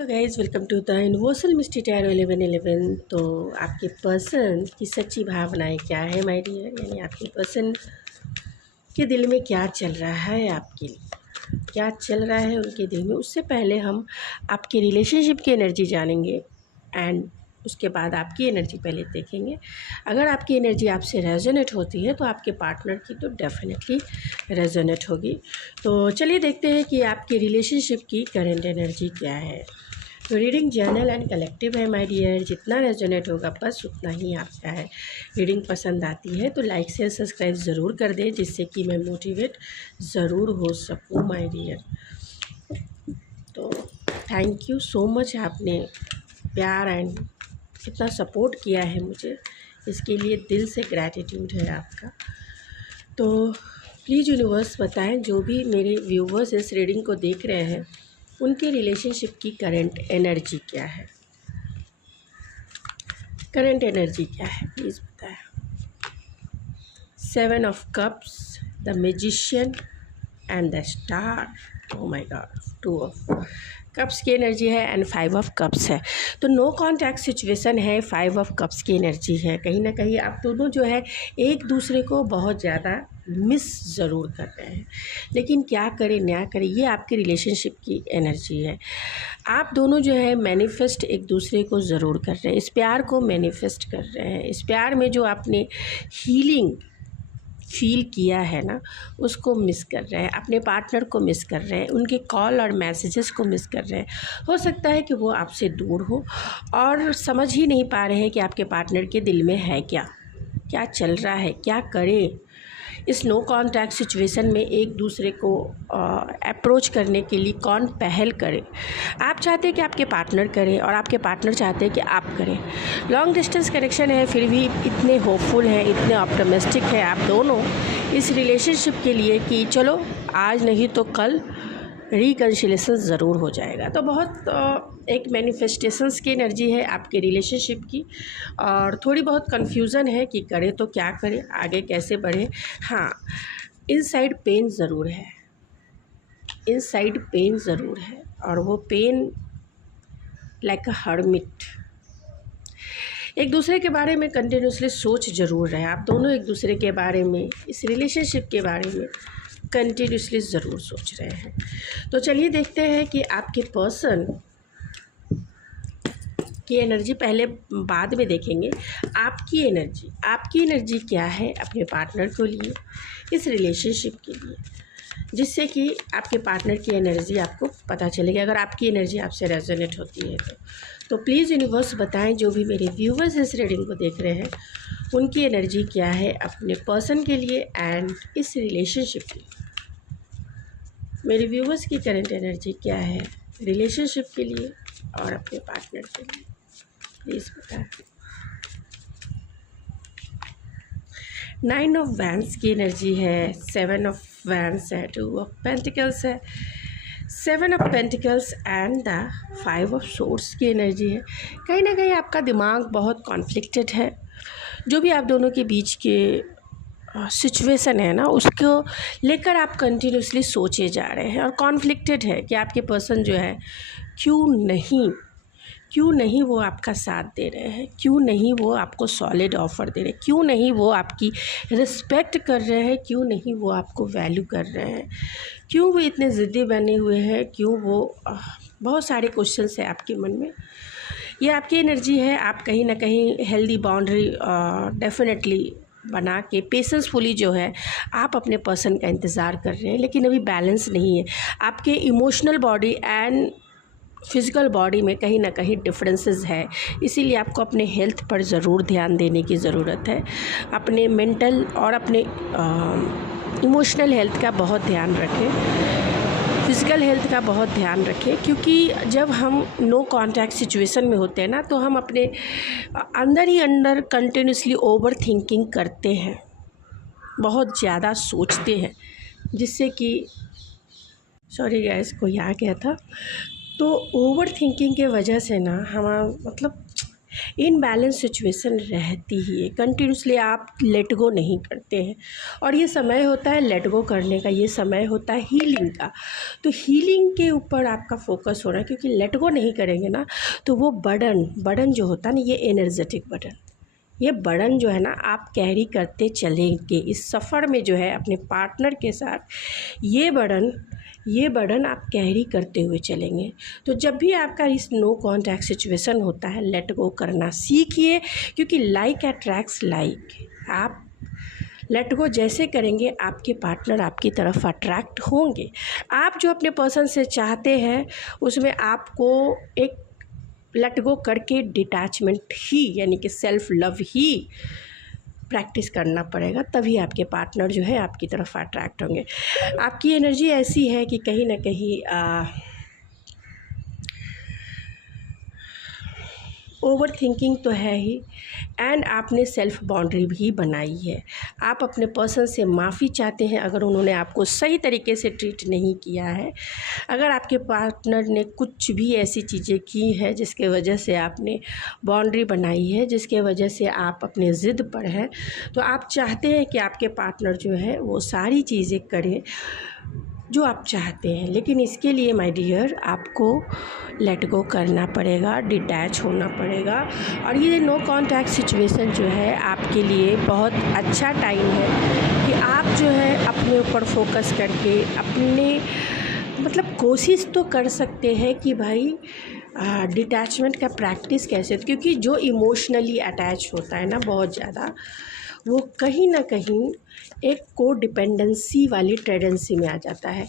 Hello guys, welcome to the universal mystery tarot 1111। तो आपके person की सच्ची भावनाएं क्या है माय डियर, यानी आपके पर्सन के दिल में क्या चल रहा है, आपके लिए क्या चल रहा है उनके दिल में। उससे पहले हम आपके रिलेशनशिप की एनर्जी जानेंगे एंड उसके बाद आपकी एनर्जी पहले देखेंगे। अगर आपकी एनर्जी आपसे रेजोनेट होती है तो आपके पार्टनर की तो डेफिनेटली रेजोनेट होगी। तो चलिए देखते हैं कि आपकी रिलेशनशिप की करंट एनर्जी क्या है। तो रीडिंग जर्नल एंड कलेक्टिव है माय डियर, जितना रेजोनेट होगा बस उतना ही आपका है। रीडिंग पसंद आती है तो लाइक शेयर सब्सक्राइब ज़रूर कर दें, जिससे कि मैं मोटिवेट ज़रूर हो सकूँ माय डियर। तो थैंक यू सो मच, आपने प्यार एंड इतना सपोर्ट किया है मुझे, इसके लिए दिल से ग्रैटिट्यूड है आपका। तो प्लीज़ यूनिवर्स बताएं, जो भी मेरे व्यूवर्स इस रीडिंग को देख रहे हैं उनके रिलेशनशिप की करंट एनर्जी क्या है। करंट एनर्जी क्या है प्लीज़ बताएं। 7 of cups, the magician and the star. Oh my God, 2 of cups की एनर्जी है एंड 5 ऑफ कप्स है। तो नो कॉन्टैक्ट सिचुएशन है, 5 ऑफ कप्स की एनर्जी है। कहीं ना कहीं आप दोनों जो है एक दूसरे को बहुत ज़्यादा मिस ज़रूर कर रहे हैं, लेकिन क्या करें क्या करें, ये आपकी रिलेशनशिप की एनर्जी है। आप दोनों जो है मैनिफेस्ट एक दूसरे को ज़रूर कर रहे हैं, इस प्यार को मैनिफेस्ट कर रहे हैं। इस प्यार में जो आपने हीलिंग फील किया है ना, उसको मिस कर रहे हैं, अपने पार्टनर को मिस कर रहे हैं, उनके कॉल और मैसेजेस को मिस कर रहे हैं। हो सकता है कि वो आपसे दूर हो और समझ ही नहीं पा रहे हैं कि आपके पार्टनर के दिल में है क्या, क्या चल रहा है, क्या करें। इस नो कॉन्टैक्ट सिचुएशन में एक दूसरे को अप्रोच करने के लिए कौन पहल करे। आप चाहते हैं कि आपके पार्टनर करें और आपके पार्टनर चाहते हैं कि आप करें। लॉन्ग डिस्टेंस कनेक्शन है, फिर भी इतने होपफुल हैं, इतने ऑप्टिमिस्टिक हैं आप दोनों इस रिलेशनशिप के लिए कि चलो आज नहीं तो कल रिकन्सिलेशन ज़रूर हो जाएगा। तो बहुत एक मैनिफेस्टेशंस की एनर्जी है आपके रिलेशनशिप की, और थोड़ी बहुत कन्फ्यूज़न है कि करें तो क्या करें, आगे कैसे बढ़े। हाँ, इनसाइड पेन ज़रूर है, इनसाइड पेन ज़रूर है, और वो पेन लाइक अ हर्मिट एक दूसरे के बारे में कंटिन्यूसली सोच ज़रूर रहे। आप दोनों एक दूसरे के बारे में, इस रिलेशनशिप के बारे में कंटिन्यूसली ज़रूर सोच रहे हैं। तो चलिए देखते हैं कि आपके पर्सन की एनर्जी पहले बाद में देखेंगे। आपकी एनर्जी क्या है अपने पार्टनर को लिए, इस रिलेशनशिप के लिए, जिससे कि आपके पार्टनर की एनर्जी आपको पता चलेगी, अगर आपकी एनर्जी आपसे रेजोनेट होती है तो प्लीज़ यूनिवर्स बताएं, जो भी मेरे व्यूवर्स इस रीडिंग को देख रहे हैं उनकी एनर्जी क्या है अपने पर्सन के लिए एंड इस रिलेशनशिप के लिए। मेरे व्यूवर्स की करंट एनर्जी क्या है रिलेशनशिप के लिए और अपने पार्टनर के लिए, प्लीज़ बताएं। 9 ऑफ वैंड्स की एनर्जी है, 7 ऑफ वैंड्स है, 2 ऑफ पेंटिकल्स है, 7 of pentacles and the 5 of swords की एनर्जी है। कहीं ना कहीं आपका दिमाग बहुत कॉन्फ्लिक्टेड है, जो भी आप दोनों के बीच के सिचुएशन है ना, उसको लेकर आप कंटिन्यूसली सोचे जा रहे हैं और कॉन्फ्लिक्टेड है कि आपके पर्सन जो है क्यों नहीं वो आपका साथ दे रहे हैं, क्यों नहीं वो आपको सॉलिड ऑफ़र दे रहे हैं, क्यों नहीं वो आपकी रिस्पेक्ट कर रहे हैं, क्यों नहीं वो आपको वैल्यू कर रहे हैं, क्यों वो इतने ज़िद्दी बने हुए हैं, क्यों वो बहुत सारे क्वेश्चंस है आपके मन में। ये आपकी एनर्जी है। आप कहीं ना कहीं हेल्दी बाउंड्री डेफिनेटली बना के पेशेंसफुली जो है आप अपने पर्सन का इंतज़ार कर रहे हैं, लेकिन अभी बैलेंस नहीं है। आपके emotional body and physical body में कहीं ना कहीं डिफरेंसेस है, इसीलिए आपको अपने हेल्थ पर ज़रूर ध्यान देने की ज़रूरत है। अपने मेंटल और अपने इमोशनल हेल्थ का बहुत ध्यान रखें, फिज़िकल हेल्थ का बहुत ध्यान रखें, क्योंकि जब हम नो कॉन्टैक्ट सिचुएशन में होते हैं ना, तो हम अपने अंदर ही अंदर कंटिन्यूसली ओवर थिंकिंग करते हैं, बहुत ज़्यादा सोचते हैं, जिससे कि सॉरी गाइस कोई आ गया था। तो ओवर थिंकिंग के वजह से ना हम मतलब इनबैलेंस सिचुएशन रहती ही है, कंटिन्यूसली आप लेट गो नहीं करते हैं। और ये समय होता है लेट गो करने का, ये समय होता है हीलिंग का। तो हीलिंग के ऊपर आपका फोकस हो रहा है, क्योंकि लेट गो नहीं करेंगे ना तो वो बर्डन जो होता है ना, ये एनर्जेटिक बर्डन, ये बर्डन जो है ना आप कैरी करते चलेंगे इस सफ़र में जो है अपने पार्टनर के साथ। ये बर्डन आप कैरी करते हुए चलेंगे। तो जब भी आपका इस नो कॉन्टैक्ट सिचुएशन होता है, लेट गो करना सीखिए, क्योंकि लाइक अट्रैक्ट्स लाइक। आप लेट गो जैसे करेंगे आपके पार्टनर आपकी तरफ अट्रैक्ट होंगे। आप जो अपने पर्सन से चाहते हैं उसमें आपको एक लेट गो करके डिटैचमेंट ही, यानी कि सेल्फ लव ही प्रैक्टिस करना पड़ेगा, तभी आपके पार्टनर जो है आपकी तरफ अट्रैक्ट होंगे। आपकी एनर्जी ऐसी है कि कहीं ना कहीं ओवर थिंकिंग तो है ही, एंड आपने सेल्फ बाउंड्री भी बनाई है। आप अपने पर्सन से माफ़ी चाहते हैं अगर उन्होंने आपको सही तरीके से ट्रीट नहीं किया है, अगर आपके पार्टनर ने कुछ भी ऐसी चीज़ें की है जिसके वजह से आपने बाउंड्री बनाई है, जिसके वजह से आप अपने ज़िद पर हैं, तो आप चाहते हैं कि आपके पार्टनर जो है वो सारी चीज़ें करें जो आप चाहते हैं। लेकिन इसके लिए माय डियर आपको लेट गो करना पड़ेगा, डिटैच होना पड़ेगा। और ये नो कॉन्टैक्ट सिचुएशन जो है आपके लिए बहुत अच्छा टाइम है कि आप जो है अपने ऊपर फोकस करके अपने मतलब कोशिश तो कर सकते हैं कि भाई डिटैचमेंट का प्रैक्टिस कैसे, क्योंकि जो इमोशनली अटैच होता है ना बहुत ज़्यादा, वो कहीं ना कहीं एक को डिपेंडेंसी वाली टेंडेंसी में आ जाता है।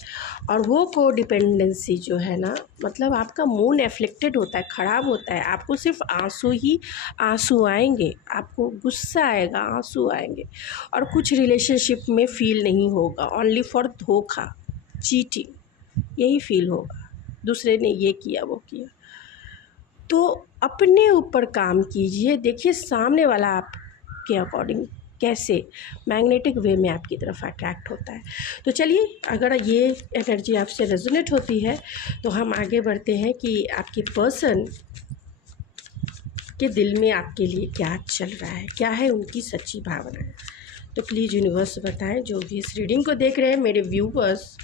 और वो को डिपेंडेंसी जो है ना, मतलब आपका मूड एफ्लिक्टेड होता है, ख़राब होता है। आपको सिर्फ आंसू ही आंसू आएंगे, आपको गुस्सा आएगा, आंसू आएंगे, और कुछ रिलेशनशिप में फ़ील नहीं होगा, ओनली फॉर धोखा, चीटिंग, यही फील होगा, दूसरे ने ये किया वो किया। तो अपने ऊपर काम कीजिए, देखिए सामने वाला आपके अकॉर्डिंग कैसे मैग्नेटिक वे में आपकी तरफ अट्रैक्ट होता है। तो चलिए, अगर ये एनर्जी आपसे रेजोनेट होती है तो हम आगे बढ़ते हैं कि आपके पर्सन के दिल में आपके लिए क्या चल रहा है, क्या है उनकी सच्ची भावना है। तो प्लीज़ यूनिवर्स बताएं, जो भी इस रीडिंग को देख रहे हैं मेरे व्यूवर्स,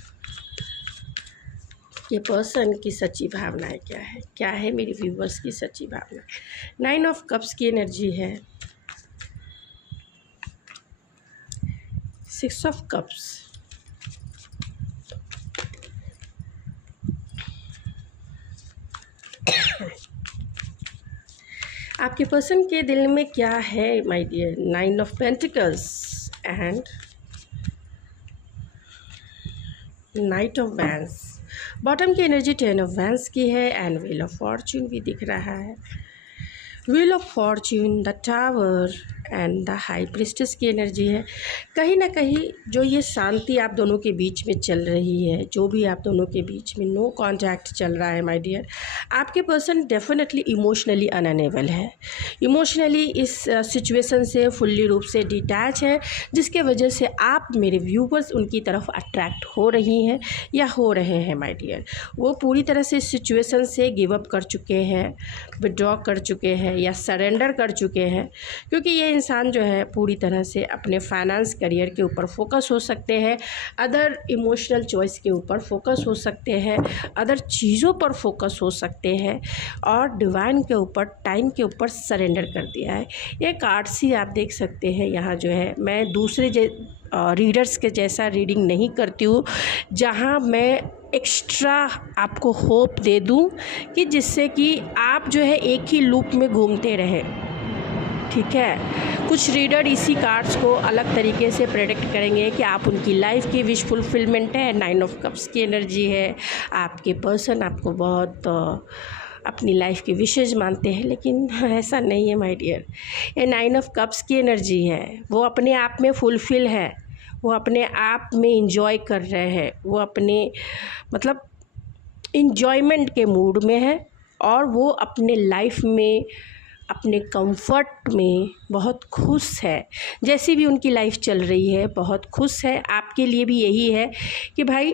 ये पर्सन की सच्ची भावनाएं क्या है मेरे व्यूवर्स की सच्ची भावना। 9 ऑफ कप्स की एनर्जी है, 6 ऑफ कप्स, आपके पर्सन के दिल में क्या है my dear. 9 of pentacles and knight of wands. Bottom की एनर्जी 10 ऑफ वैंस की है एंड व्हील ऑफ फॉर्च्यून भी दिख रहा है। Wheel of Fortune, the tower and the high priestess की एनर्जी है। कहीं ना कहीं जो ये शांति आप दोनों के बीच में चल रही है, जो भी आप दोनों के बीच में नो कॉन्टैक्ट चल रहा है माय डियर, आपके पर्सन डेफिनेटली इमोशनली अनअनेबल है, इमोशनली इस सिचुएशन से फुल्ली रूप से डिटैच है, जिसके वजह से आप मेरे व्यूवर्स उनकी तरफ अट्रैक्ट हो रही हैं या हो रहे हैं माय डियर। वो पूरी तरह से इस सिचुएशन से गिव अप कर चुके हैं, विड्रॉ कर चुके हैं या सरेंडर कर चुके हैं, क्योंकि ये इंसान जो है पूरी तरह से अपने फाइनेंस करियर के ऊपर फोकस हो सकते हैं, अदर इमोशनल चॉइस के ऊपर फोकस हो सकते हैं, अदर चीज़ों पर फोकस हो सकते हैं, और डिवाइन के ऊपर, टाइम के ऊपर सरेंडर कर दिया है। ये कार्ड्स ही आप देख सकते हैं यहाँ जो है। मैं दूसरे रीडर्स के जैसा रीडिंग नहीं करती हूँ जहाँ मैं एक्स्ट्रा आपको होप दे दूँ कि जिससे कि आप जो है एक ही लूप में घूमते रहें, ठीक है। कुछ रीडर इसी कार्ड्स को अलग तरीके से प्रेडिक्ट करेंगे कि आप उनकी लाइफ की विश फुलफिलमेंट है। 9 ऑफ कप्स की एनर्जी है, आपके पर्सन आपको बहुत अपनी लाइफ की विशेष मानते हैं, लेकिन ऐसा नहीं है माय डियर। ये 9 ऑफ कप्स की एनर्जी है, वो अपने आप में फुलफिल है, वो अपने आप में इंजॉय कर रहे हैं, वो अपने मतलब इंजॉयमेंट के मूड में है, और वो अपने लाइफ में अपने कंफर्ट में बहुत खुश है। जैसी भी उनकी लाइफ चल रही है बहुत खुश है। आपके लिए भी यही है कि भाई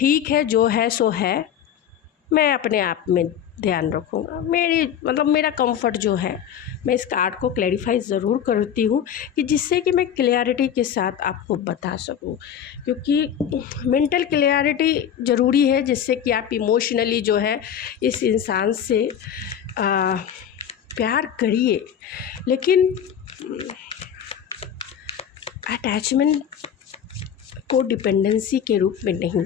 ठीक है, जो है सो है, मैं अपने आप में ध्यान रखूँगा। मेरा कंफर्ट जो है, मैं इस कार्ड को क्लैरिफाई ज़रूर करती हूँ कि जिससे कि मैं क्लैरिटी के साथ आपको बता सकूँ, क्योंकि मेंटल क्लैरिटी ज़रूरी है, जिससे कि आप इमोशनली जो है इस इंसान से प्यार करिए, लेकिन अटैचमेंट को डिपेंडेंसी के रूप में नहीं,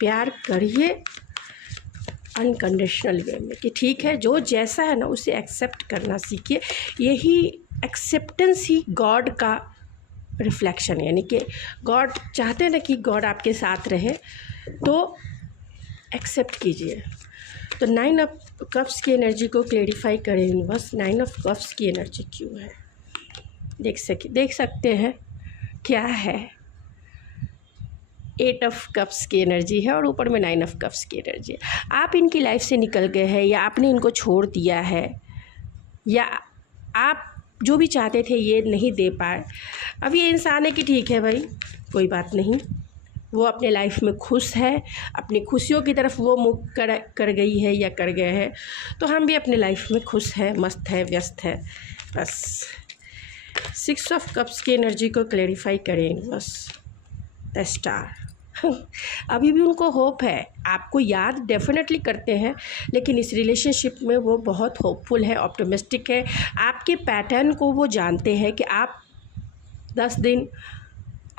प्यार करिए अनकंडीशनल वे में कि ठीक है, जो जैसा है ना उसे एक्सेप्ट करना सीखिए। यही एक्सेप्टेंस ही गॉड का रिफ्लेक्शन है, यानी कि गॉड चाहते हैं ना कि गॉड आपके साथ रहे, तो एक्सेप्ट कीजिए। तो 9 ऑफ कप्स की एनर्जी को क्लेरिफाई करें। बस 9 ऑफ कप्स की एनर्जी क्यों है, देख सकते हैं क्या है। 8 ऑफ कप्स की एनर्जी है और ऊपर में 9 ऑफ कप्स की एनर्जी है। आप इनकी लाइफ से निकल गए हैं, या आपने इनको छोड़ दिया है, या आप जो भी चाहते थे ये नहीं दे पाए। अब ये इंसान है कि ठीक है भाई, कोई बात नहीं, वो अपने लाइफ में खुश है, अपनी खुशियों की तरफ वो मुख कर गई है या कर गए हैं, तो हम भी अपने लाइफ में खुश है, मस्त है, व्यस्त है। बस 6 ऑफ कप्स की एनर्जी को क्लैरिफाई करें। बस द स्टार अभी भी उनको होप है, आपको याद डेफिनेटली करते हैं, लेकिन इस रिलेशनशिप में वो बहुत होपफुल है, ऑप्टिमिस्टिक है। आपके पैटर्न को वो जानते हैं कि आप 10 दिन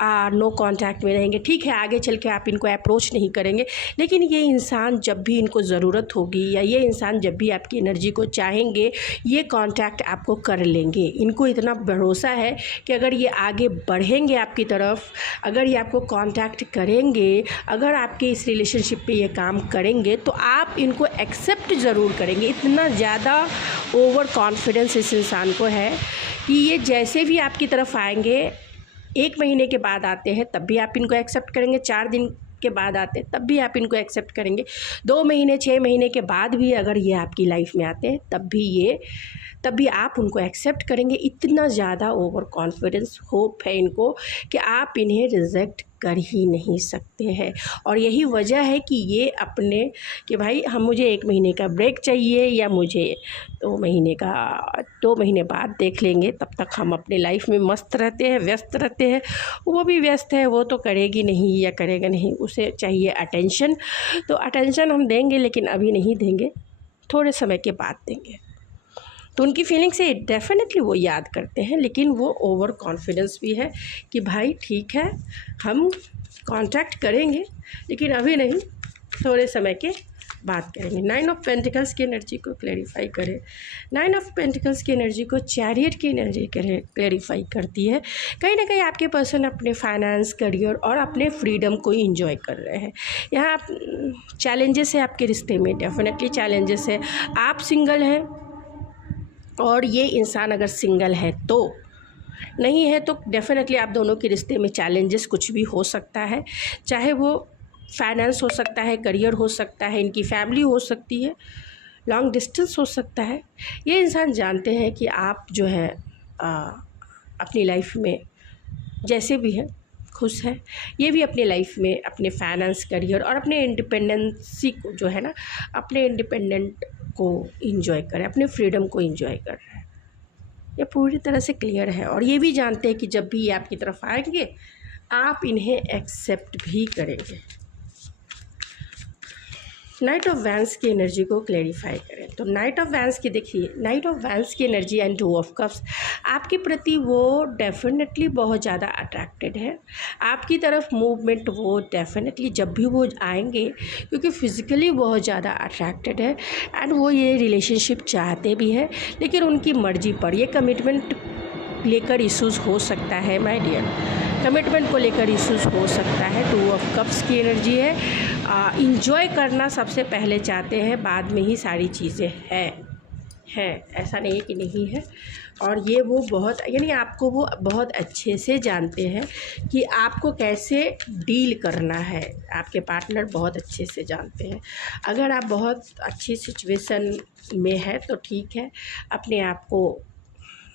नो कांटेक्ट में रहेंगे, ठीक है, आगे चल के आप इनको अप्रोच नहीं करेंगे, लेकिन ये इंसान जब भी इनको ज़रूरत होगी, या ये इंसान जब भी आपकी एनर्जी को चाहेंगे, ये कांटेक्ट आपको कर लेंगे। इनको इतना भरोसा है कि अगर ये आगे बढ़ेंगे आपकी तरफ, अगर ये आपको कांटेक्ट करेंगे, अगर आपके इस रिलेशनशिप पे ये काम करेंगे, तो आप इनको एक्सेप्ट ज़रूर करेंगे। इतना ज़्यादा ओवर कॉन्फिडेंस इस इंसान को है कि ये जैसे भी आपकी तरफ आएंगे, 1 महीने के बाद आते हैं तब भी आप इनको एक्सेप्ट करेंगे, 4 दिन के बाद आते हैं तब भी आप इनको एक्सेप्ट करेंगे, 2 महीने 6 महीने के बाद भी अगर ये आपकी लाइफ में आते हैं तब भी आप उनको एक्सेप्ट करेंगे। इतना ज़्यादा ओवर कॉन्फिडेंस होप है इनको कि आप इन्हें रिजेक्ट कर ही नहीं सकते हैं। और यही वजह है कि ये अपने कि भाई मुझे 1 महीने का ब्रेक चाहिए, या मुझे 2 महीने बाद देख लेंगे, तब तक हम अपने लाइफ में मस्त रहते हैं, व्यस्त रहते हैं। वो भी व्यस्त है, वो तो करेगी नहीं या करेगा नहीं, उसे चाहिए अटेंशन, तो अटेंशन हम देंगे, लेकिन अभी नहीं देंगे, थोड़े समय के बाद देंगे। तो उनकी फीलिंग से डेफिनेटली वो याद करते हैं, लेकिन वो ओवर कॉन्फिडेंस भी है कि भाई ठीक है, हम कांटेक्ट करेंगे, लेकिन अभी नहीं, थोड़े समय के बात करेंगे। 9 ऑफ पेंटिकल्स की एनर्जी को क्लैरिफाई करें। 9 ऑफ पेंटिकल्स की एनर्जी को चैरियट की एनर्जी क्लैरिफाई करती है। कहीं ना कहीं आपके पर्सन अपने फाइनेंस, करियर और अपने फ्रीडम को एंजॉय कर रहे हैं। यहाँ चैलेंजेस है आपके रिश्ते में, डेफिनेटली चैलेंजेस है। आप सिंगल हैं और ये इंसान अगर सिंगल है तो नहीं है, तो डेफिनेटली आप दोनों के रिश्ते में चैलेंजेस कुछ भी हो सकता है, चाहे वो फाइनेंस हो सकता है, करियर हो सकता है, इनकी फैमिली हो सकती है, लॉन्ग डिस्टेंस हो सकता है। ये इंसान जानते हैं कि आप जो है अपनी लाइफ में जैसे भी है खुश है, ये भी अपनी लाइफ में अपने फाइनेंस, करियर और अपने इंडिपेंडेंसी को जो है ना, अपने इंडिपेंडेंट को एंजॉय करें, अपने फ्रीडम को एंजॉय कर रहे हैं। ये पूरी तरह से क्लियर है। और ये भी जानते हैं कि जब भी ये आपकी तरफ आएंगे, आप इन्हें एक्सेप्ट भी करेंगे। नाइट ऑफ वैंस की एनर्जी को क्लैरिफाई करें। तो नाइट ऑफ वैंस की देखिए, नाइट ऑफ वैंस की एनर्जी एंड 2 ऑफ कप्स आपके प्रति वो डेफिनेटली बहुत ज़्यादा अट्रैक्टेड है। आपकी तरफ मूवमेंट वो डेफिनेटली जब भी वो आएंगे, क्योंकि फिज़िकली बहुत ज़्यादा अट्रैक्टेड है, एंड वो ये रिलेशनशिप चाहते भी हैं, लेकिन उनकी मर्ज़ी पर ये कमिटमेंट लेकर इश्यूज़ हो सकता है माय डियर, कमिटमेंट को लेकर इश्यूज़ हो सकता है। 2 ऑफ कप्स की एनर्जी है। इंजॉय करना सबसे पहले चाहते हैं, बाद में ही सारी चीज़ें हैं, ऐसा नहीं है कि नहीं है। और ये वो बहुत, यानी आपको वो बहुत अच्छे से जानते हैं कि आपको कैसे डील करना है, आपके पार्टनर बहुत अच्छे से जानते हैं। अगर आप बहुत अच्छी सिचुएशन में हैं तो ठीक है, अपने आप को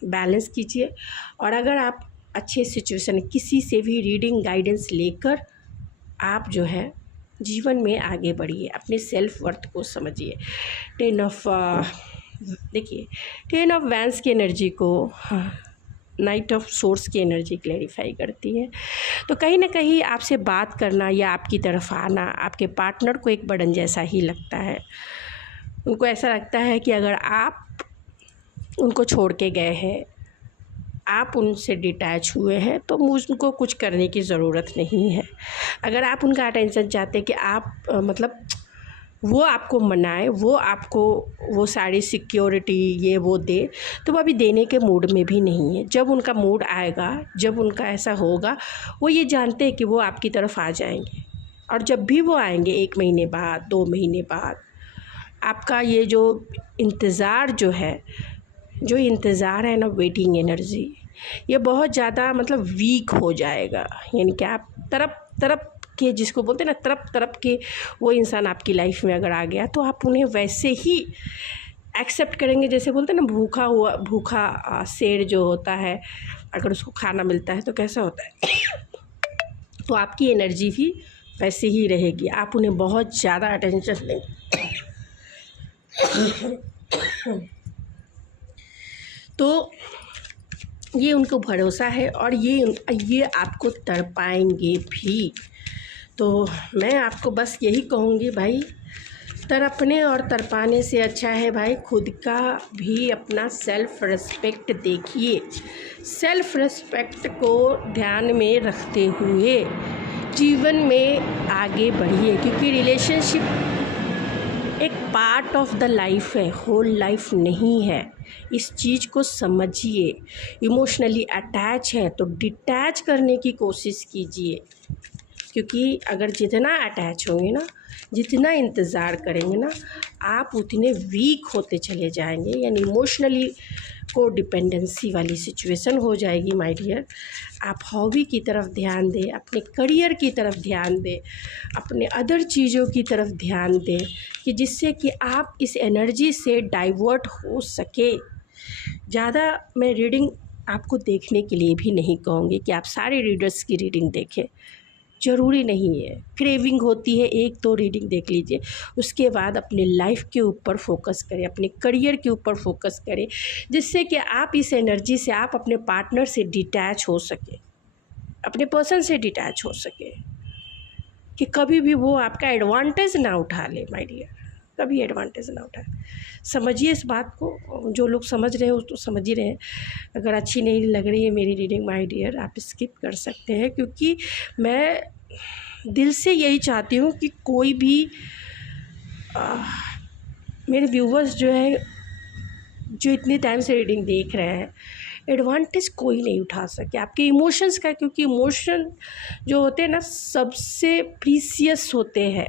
बैलेंस कीजिए। और अगर आप अच्छे सिचुएशन, किसी से भी रीडिंग गाइडेंस लेकर आप जो है जीवन में आगे बढ़िए, अपने सेल्फ वर्थ को समझिए। देखिए 10 ऑफ वैंस की एनर्जी को नाइट ऑफ सोर्स की एनर्जी क्लैरिफाई करती है। तो कहीं ना कहीं आपसे बात करना या आपकी तरफ आना आपके पार्टनर को एक बर्डन जैसा ही लगता है। उनको ऐसा लगता है कि अगर आप उनको छोड़ के गए हैं, आप उनसे डिटैच हुए हैं, तो उनको कुछ करने की ज़रूरत नहीं है। अगर आप उनका अटेंशन चाहते हैं कि आप मतलब वो आपको मनाए, वो आपको वो सारी सिक्योरिटी ये वो दे, तो वो अभी देने के मूड में भी नहीं है। जब उनका मूड आएगा, जब उनका ऐसा होगा, वो ये जानते हैं कि वो आपकी तरफ आ जाएंगे। और जब भी वो आएंगे 1 महीने बाद, 2 महीने बाद, आपका ये जो इंतज़ार है ना, वेटिंग एनर्जी, ये बहुत ज़्यादा मतलब वीक हो जाएगा। यानी कि आप तरप के, जिसको बोलते हैं ना, तरप के वो इंसान आपकी लाइफ में अगर आ गया, तो आप उन्हें वैसे ही एक्सेप्ट करेंगे जैसे बोलते हैं ना, भूखा शेर जो होता है, अगर उसको खाना मिलता है तो कैसा होता है तो आपकी एनर्जी भी वैसे ही रहेगी। आप उन्हें बहुत ज़्यादा अटेंशन देंगे तो ये उनको भरोसा है और ये आपको तड़पाएंगे भी। तो मैं आपको बस यही कहूँगी भाई, तड़पने और तड़पाने से अच्छा है भाई खुद का भी अपना सेल्फ रिस्पेक्ट देखिए। सेल्फ रिस्पेक्ट को ध्यान में रखते हुए जीवन में आगे बढ़िए, क्योंकि रिलेशनशिप एक पार्ट ऑफ द लाइफ है, होल लाइफ नहीं है। इस चीज़ को समझिए। इमोशनली अटैच है तो डिटैच करने की कोशिश कीजिए, क्योंकि अगर जितना अटैच होंगे ना, जितना इंतज़ार करेंगे ना, आप उतने वीक होते चले जाएंगे। यानी इमोशनली को डिपेंडेंसी वाली सिचुएशन हो जाएगी माय डियर। आप हॉबी की तरफ ध्यान दें, अपने करियर की तरफ ध्यान दें, अपने अदर चीज़ों की तरफ ध्यान दें, कि जिससे कि आप इस एनर्जी से डाइवर्ट हो सके। ज़्यादा मैं रीडिंग आपको देखने के लिए भी नहीं कहूँगी कि आप सारे रीडर्स की रीडिंग देखें, ज़रूरी नहीं है। क्रेविंग होती है, एक तो रीडिंग देख लीजिए, उसके बाद अपने लाइफ के ऊपर फोकस करें, अपने करियर के ऊपर फोकस करें, जिससे कि आप इस एनर्जी से आप अपने पार्टनर से डिटैच हो सके, अपने पर्सन से डिटैच हो सके, कि कभी भी वो आपका एडवांटेज ना उठा ले माय डियर, कभी एडवांटेज ना उठाए। समझिए इस बात को। जो लोग समझ रहे हो तो समझ ही रहे हैं। अगर अच्छी नहीं लग रही है मेरी रीडिंग माय डियर, आप स्किप कर सकते हैं, क्योंकि मैं दिल से यही चाहती हूँ कि कोई भी मेरे व्यूवर्स जो है, जो इतने टाइम से रीडिंग देख रहे हैं, एडवांटेज कोई नहीं उठा सके आपके इमोशंस का, क्योंकि इमोशन जो होते हैं ना, सबसे प्रीसियस होते हैं,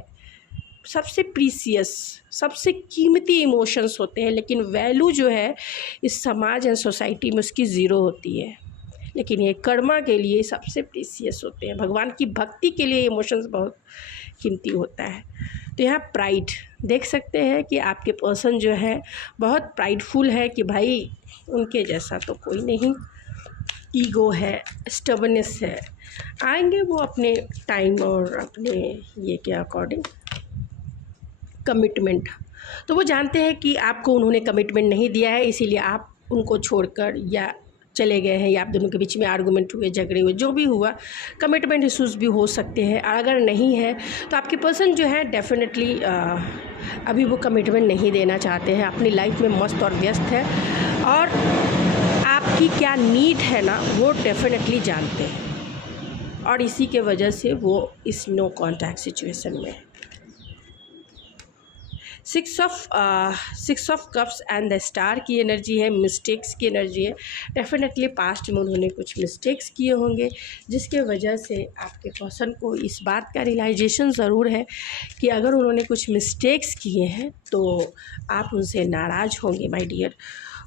सबसे प्रीसियस, सबसे कीमती इमोशंस होते हैं। लेकिन वैल्यू जो है इस समाज एंड सोसाइटी में उसकी ज़ीरो होती है, लेकिन ये कर्मा के लिए सबसे प्रीसियस होते हैं। भगवान की भक्ति के लिए इमोशंस बहुत कीमती होता है। तो यहाँ प्राइड देख सकते हैं कि आपके पर्सन जो है बहुत प्राइडफुल है, कि भाई उनके जैसा तो कोई नहीं। ईगो है, स्टबनेस है, आएंगे वो अपने टाइम और अपने ये के अकॉर्डिंग। कमिटमेंट, तो वो जानते हैं कि आपको उन्होंने कमिटमेंट नहीं दिया है, इसीलिए आप उनको छोड़कर या चले गए हैं, या आप दोनों के बीच में आर्गुमेंट हुए, झगड़े हुए, जो भी हुआ, कमिटमेंट इश्यूज़ भी हो सकते हैं। अगर नहीं है तो आपके पर्सन जो है डेफिनेटली अभी वो कमिटमेंट नहीं देना चाहते हैं, अपनी लाइफ में मस्त और व्यस्त है, और आपकी क्या नीड है ना, वो डेफिनेटली जानते हैं, और इसी के वजह से वो इस नो कॉन्टैक्ट सिचुएशन में है। 6 of cups and the star की एनर्जी है, मिस्टेक्स की एनर्जी है। डेफिनेटली पास्ट में उन्होंने कुछ मिस्टेक्स किए होंगे, जिसके वजह से आपके पर्सन को इस बात का रियलाइजेशन ज़रूर है कि अगर उन्होंने कुछ मिस्टेक्स किए हैं तो आप उनसे नाराज़ होंगे माय डियर।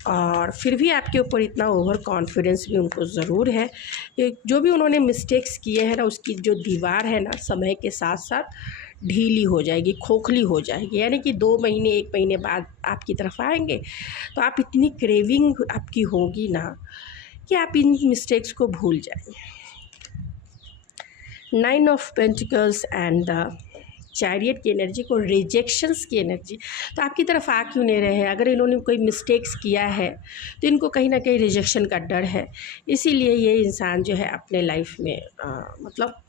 और फिर भी आपके ऊपर इतना ओवर कॉन्फिडेंस भी उनको ज़रूर है कि जो भी उन्होंने मिस्टेक्स किए हैं ना, उसकी जो दीवार है ना, समय के साथ साथ ढीली हो जाएगी, खोखली हो जाएगी। यानी कि 2 महीने 1 महीने बाद आपकी तरफ आएंगे तो आप इतनी क्रेविंग आपकी होगी ना कि आप इन मिस्टेक्स को भूल जाएंगे। 9 of pentacles and the chariot की एनर्जी को रिजेक्शंस की एनर्जी। तो आपकी तरफ आ क्यों नहीं रहे हैं? अगर इन्होंने कोई मिस्टेक्स किया है तो इनको कहीं ना कहीं रिजेक्शन का डर है, इसीलिए ये इंसान जो है अपने लाइफ में मतलब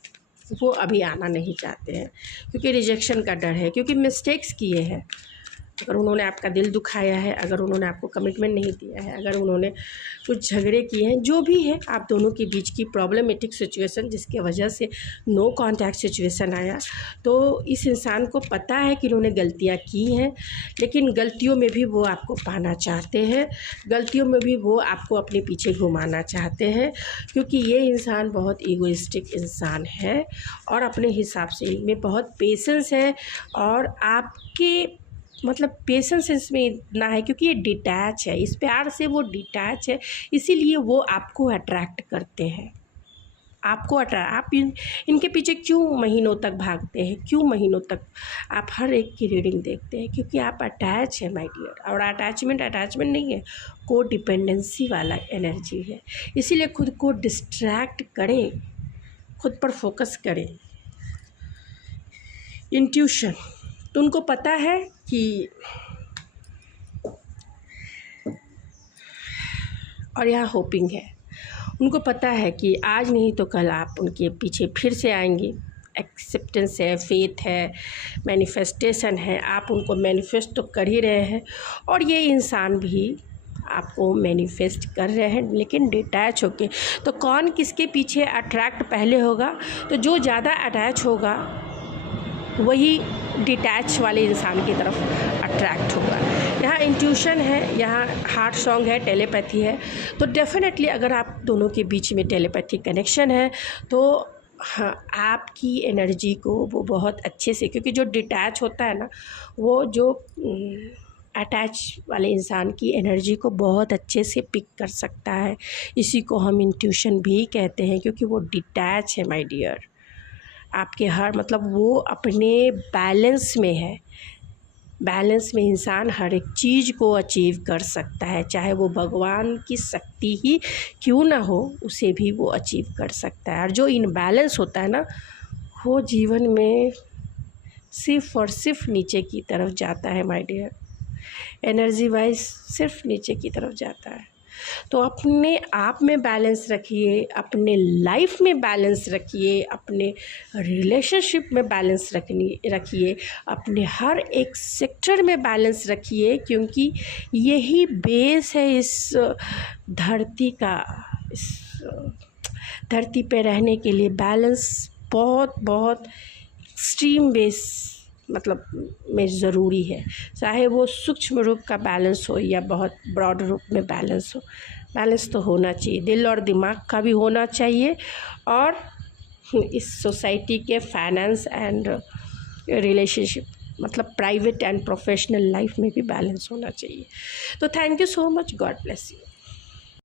वो अभी आना नहीं चाहते हैं, क्योंकि रिजेक्शन का डर है, क्योंकि मिस्टेक्स किए हैं। अगर उन्होंने आपका दिल दुखाया है, अगर उन्होंने आपको कमिटमेंट नहीं दिया है, अगर उन्होंने कुछ झगड़े किए हैं, जो भी है आप दोनों के बीच की प्रॉब्लमेटिक सिचुएशन जिसके वजह से नो कांटेक्ट सिचुएशन आया, तो इस इंसान को पता है कि उन्होंने गलतियां की हैं, लेकिन गलतियों में भी वो आपको पाना चाहते हैं, गलतियों में भी वो आपको अपने पीछे घुमाना चाहते हैं, क्योंकि ये इंसान बहुत ईगोइस्टिक इंसान है और अपने हिसाब से इनमें बहुत पेशेंस है, और आपके मतलब पेशेंस इसमें इतना है क्योंकि ये डिटैच है, इस प्यार से वो डिटैच है, इसीलिए वो आपको अट्रैक्ट करते हैं। आपको आप इनके पीछे क्यों महीनों तक भागते हैं, क्यों महीनों तक आप हर एक की रीडिंग देखते हैं? क्योंकि आप अटैच है माय डियर। और अटैचमेंट नहीं है, को डिपेंडेंसी वाला एनर्जी है। इसीलिए खुद को डिस्ट्रैक्ट करें, खुद पर फोकस करें। इंट्यूशन, तो उनको पता है कि, और यहाँ होपिंग है, उनको पता है कि आज नहीं तो कल आप उनके पीछे फिर से आएंगे। एक्सेप्टेंस है, फेथ है, मैनिफेस्टेशन है, आप उनको मैनिफेस्ट तो कर ही रहे हैं, और ये इंसान भी आपको मैनिफेस्ट कर रहे हैं, लेकिन डिटैच होके। तो कौन किसके पीछे अट्रैक्ट पहले होगा? तो जो ज़्यादा अटैच होगा वही डिटैच वाले इंसान की तरफ अट्रैक्ट होगा। यहाँ इंट्यूशन है, यहाँ हार्ट सॉन्ग है, टेलीपैथी है। तो डेफिनेटली अगर आप दोनों के बीच में टेलीपैथी कनेक्शन है तो हाँ, आपकी एनर्जी को वो बहुत अच्छे से, क्योंकि जो डिटैच होता है ना, वो जो अटैच वाले इंसान की एनर्जी को बहुत अच्छे से पिक कर सकता है। इसी को हम इंट्यूशन भी कहते हैं, क्योंकि वो डिटैच है माय डियर। आपके हर मतलब वो अपने बैलेंस में है। बैलेंस में इंसान हर एक चीज़ को अचीव कर सकता है, चाहे वो भगवान की शक्ति ही क्यों ना हो, उसे भी वो अचीव कर सकता है। और जो इनबैलेंस होता है ना, वो जीवन में सिर्फ और सिर्फ नीचे की तरफ जाता है माय डियर। एनर्जी वाइज सिर्फ नीचे की तरफ जाता है। तो अपने आप में बैलेंस रखिए, अपने लाइफ में बैलेंस रखिए, अपने रिलेशनशिप में बैलेंस रखिए, अपने हर एक सेक्टर में बैलेंस रखिए, क्योंकि यही बेस है इस धरती का। इस धरती पे रहने के लिए बैलेंस बहुत बहुत एक्सट्रीम बेस मतलब में ज़रूरी है। चाहे वो सूक्ष्म रूप का बैलेंस हो या बहुत ब्रॉड रूप में बैलेंस हो, बैलेंस तो होना चाहिए। दिल और दिमाग का भी होना चाहिए, और इस सोसाइटी के फाइनेंस एंड रिलेशनशिप मतलब प्राइवेट एंड प्रोफेशनल लाइफ में भी बैलेंस होना चाहिए। तो thank you so much, God bless you.